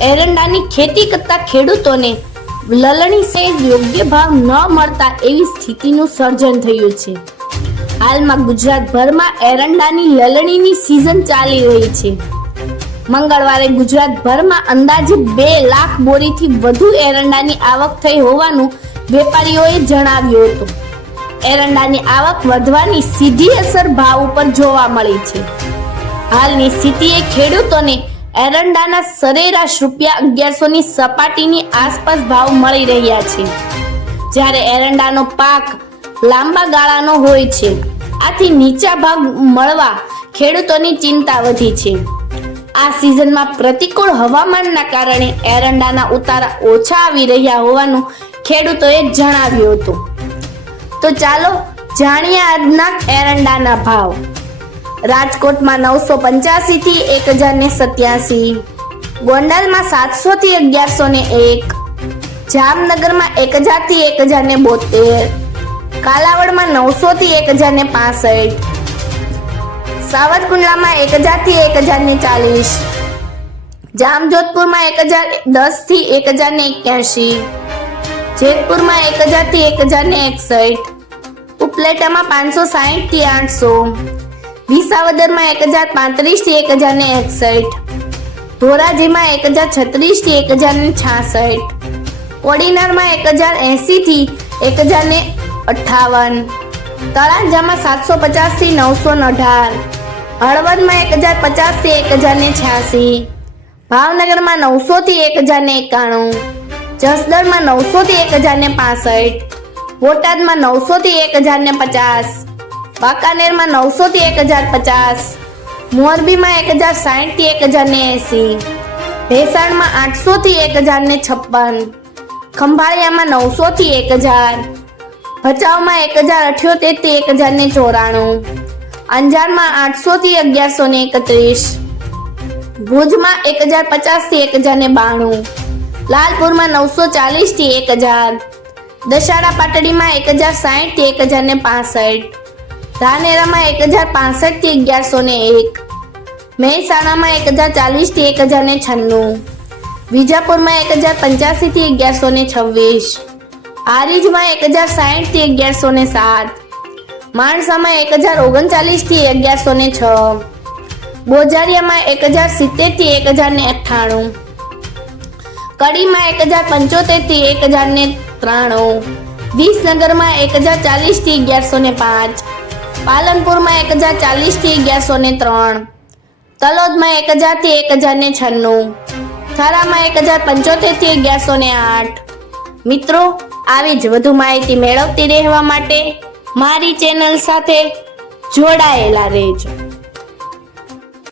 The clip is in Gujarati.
એરંડાની ખેતી કરતા ખેડૂતોને લલણી સહિત યોગ્ય ભાવ ન મળતા એવી સ્થિતિનું સર્જન થયું છે. હાલમાં ગુજરાતભરમાં એરંડાની લલણીની સિઝન ચાલી રહી છે. મંગળવારે ગુજરાતભરમાં અંદાજે બે લાખ બોરીથી વધુ એરંડાની આવક થઈ હોવાનું વેપારીઓએ જણાવ્યું હતું. એરંડાની આવક વધવાની સીધી અસર ભાવ ઉપર જોવા મળી છે. હાલની સ્થિતિએ ખેડૂતોને એરંડાના સરેરાશ રૂપિયા અગિયારસો ની સપાટીની આસપાસ ભાવ મળી રહ્યા છે. જ્યારે એરંડાનો પાક લાંબા ગાળાનો હોય છે. આથી નીચા ભાગ મળવા ખેડૂતોની ચિંતા વધી છે. આ સિઝનમાં પ્રતિકૂળ હવામાનના કારણે એરંડાના ઉતારા ઓછા આવી રહ્યા હોવાનું ખેડૂતોએ જણાવ્યું હતું. તો ચાલો જાણીએ આજના એરંડાના ભાવ. રાજકોટમાં નવસો પંચ્યાસી થી એક હજાર ને સત્યાસી. ગોંડલમાં સાતસો થી અગિયારસો ને એક. જામનગરમાં એક હજારથી એક હજાર ને બોતેર. કાલાવડમાં નવસો થી એક હજાર ને પાસઠ. સાવરકુંડલામાં એક હજારથી એક હજાર ને ચાલીસ. જામજોધપુરમાં એક હજાર દસથી એક હજાર ને એક્યાસી. જેતપુરમાં એક હજારથી એક હજાર ને એકસઠ. ઉપલેટામાં પાંચસો સાહીઠથી આઠસો. વિસાવદરમાં એક હજાર પાંત્રીસથી એક હજાર ને એકસઠ ધોરાજીમાં એક હજાર છત્રીસથી એક હજાર ને છાસઠ કોડીનારમાં એક હજાર એસી થી એક હજાર ને અઠાવન તળાજામાં સાતસો પચાસથી નવસો અઢાર હળવદમાં એક હજાર પચાસથી એક હજાર ને છ્યાસી ભાવનગરમાં નવસો થી એક હજાર ને એકાણું જસદણમાં નવસો થી એક હજાર ને પાસઠ બોટાદમાં નવસો થી એક હજાર ને પચાસ વાંકાનેરમાં નવસો થી એક હજાર પચાસ મોરબીમાં એક હજાર સાઠથી એક હજાર ને એસી ભેસાણમાં આઠસો થી એક હજાર ને છપ્પન ખંભાળિયામાં નવસો થી એક હજાર ભચાઉમાં એક હજાર અઠ્યોતેરથી એક હજાર ને ચોરાણું અંજારમાં આઠસો થી અગિયારસો ને એકત્રીસ ભુજમાં એક હજાર પચાસથી એક હજાર ને બાણું લાલપુરમાં નવસો ચાલીસથી એક હજાર દશાડા પાટડીમાં એક હજાર સાઠથી એક હજાર ને પાસઠ ધાનેરામાં એક હજાર પાસઠથી અગિયારસો ને એક મહેસાણામાં એક હજાર ચાલીસથી એક હજાર ને છન્નું વિજાપુરમાં એક હજાર પંચ્યાસી થી અગિયારસો ને છવ્વીસ આરીજમાં એક હજાર સાઠથી અગિયારસો ને સાત માણસામાં એક હજાર ઓગણચાલીસથી અગિયારસો ને છ બોજારિયામાં એક હજાર સિત્તેરથી એક હજાર ને અઠ્ઠાણું કડીમાં એક હજાર પંચોતેરથી એક હજાર ને ત્રાણું વિસનગરમાં એક હજાર ચાલીસથી અગિયારસો ને પાંચ પાલનપુરમાં એક હજાર ચાલીસથી અગિયારસો ને ત્રણ. તલોદમાં એક હજારથી એક હજાર ને છન્નું. થરામાં એક હજાર પંચોતેરથી અગિયારસો ને આઠ. મિત્રો, આવી જ વધુ માહિતી મેળવતી રહેવા માટે મારી ચેનલ સાથે જોડાયેલા રહેજો.